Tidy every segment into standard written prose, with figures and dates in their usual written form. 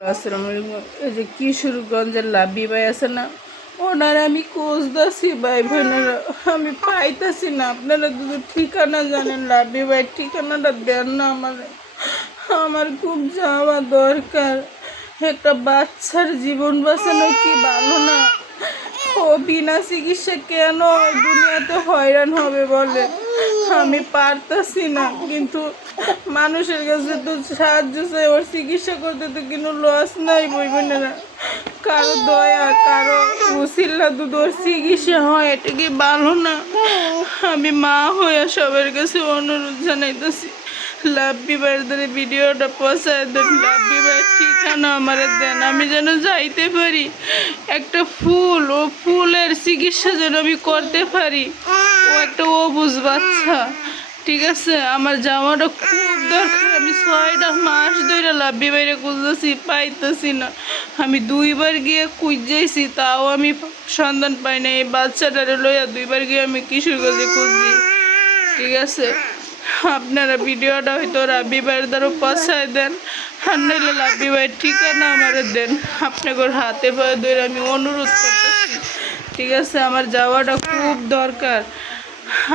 আসসালামু আলাইকুম। এই যে কিশোরগঞ্জের লাভি ভাই আছে না, ওনার আমি খুঁজতেছি ভাই বোনেরা, আমি পাইতেছি না। আপনারা যদি ঠিকানা জানেন লাভি ভাই, ঠিকানাটা দেন না আমার। আমার খুব যাওয়া দরকার। একটা বাচ্চার জীবন বাঁচানো কি ভালো না? ও বিনা চিকিৎসা কেন দুনিয়াতে হয়রান হবে বলে? আমি পারতাছি না, কিন্তু মানুষের কাছে তো সাহায্য চাই, ওর চিকিৎসা করতে তো কোনো লস নাই বই বোনেরা। কারো দয়া, কারো উসিল্লা দুধ ওর চিকিৎসা হয়, এটা কি ভালো না? আমি মা হয়ে সবার কাছে অনুরোধ জানাইতেছি, লাভি ভাইয়ের ভিডিওটা পৌঁছায় দেন। লাভি ভাইয়ের ঠিকানা আমার দেন, আমি যেন যাইতে পারি। একটা ফুল, ও ফুলের চিকিৎসা যেন আমি করতে পারি। ও একটা অবুঝ বাচ্চা, ঠিক আছে? আমার যাওয়াটা খুব দরকার। আমি 6টা মাস ধরে লাভি বাইরে খুঁজতেছি, পাইতেছি না। আমি 2বার গিয়ে খুঁজেছি, তাও আমি সন্ধান পাই না। এই বাচ্চাটারে লইয়া 2বার গিয়ে আমি কিশোরগঞ্জে খুঁজছি, ঠিক আছে? আপনারা ভিডিওটা হয়তো লাভি ভাইয়ের দ্বারা পৌঁছায় দেন, আর নাহলে লাভি ভাইয়ের ঠিকানা আমার দেন। আপনাদের হাতে পায়ে ধরে আমি অনুরোধ করতেছি, ঠিক আছে? আমার যাওয়াটা খুব দরকার।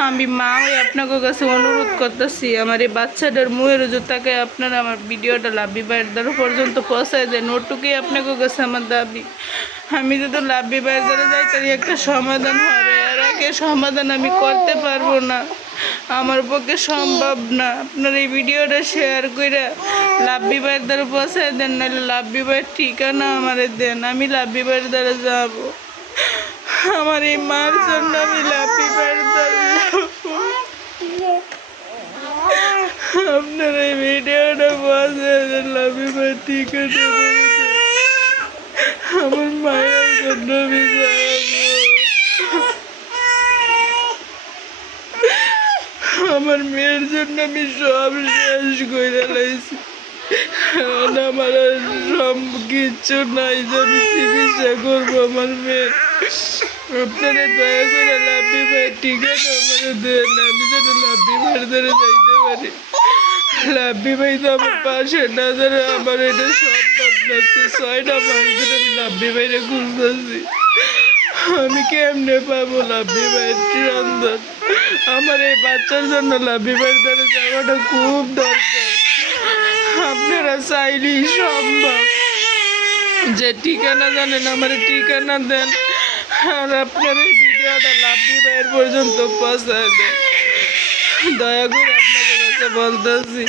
আমি মা হয়ে আপনাদের কাছে অনুরোধ করতেছি, আমার এই বাচ্চাটার মুহের জুতাকে আপনারা আমার ভিডিওটা লাভি ভাইয়ের দ্বারা পর্যন্ত পৌঁছায় দেন। ওটুকুই আপনাদের কাছে আমার দাবি। আমি যদি লাভি ভাইয়ের দ্বারা যাই, তাহলে একটা সমাধান হবে। আর আগে সমাধান আমি করতে পারবো না, আমার পক্ষে সম্ভব না। আপনার এই ভিডিওটা শেয়ার করে লাভি ভাইয়ের দ্বারা পৌঁছায় দেন, নাহলে লাভি ভাইয়ের ঠিকানা আমার দেন, আমি লাভি ভাইয়ের দ্বারা যাবো। আমার এই মার জন্য আমি লাভি ভাইয়ের দ্বারা যাবো। আপনার এই ভিডিওটা পৌঁছায় দেন, লাভি ভাইয়ের ঠিকানা আমার মায়ের জন্য আমি যাবো। আমার মেয়ের জন্য আমি সব শেষ করে লাইছি, আমার সব কিচ্ছু নাই যে আমি চিকিৎসা করবো আমার মেয়ের। আপনারা দয়া করে লাভি ভাইয়ের ঠিকানা আমার দেন, আমি যেন লাভি ভাইয়ের দ্বারা যাইতে পারি। লাভি ভাই তো আমার পাশে না, ধরে আমার এটা সম্ভব না। 6টা মাস ধরে আমি লাভি ভাইরে খুঁজতেছি, আমি কেমনে পাবো লাভি ভাইয়ের সন্ধান? আমার এই বাচ্চার জন্য লাভি ভাইয়ের দ্বারা যাওয়াটা খুব দরকার। আপনারা চাইলেই সম্ভব। যে ঠিকানা জানেন আমার ঠিকানা দেন, আর আপনার এই ভিডিওটা লাভি ভাইয়ের পর্যন্ত পৌঁছায় দেন। দয়া করে আপনাদের কাছে বলতেছি।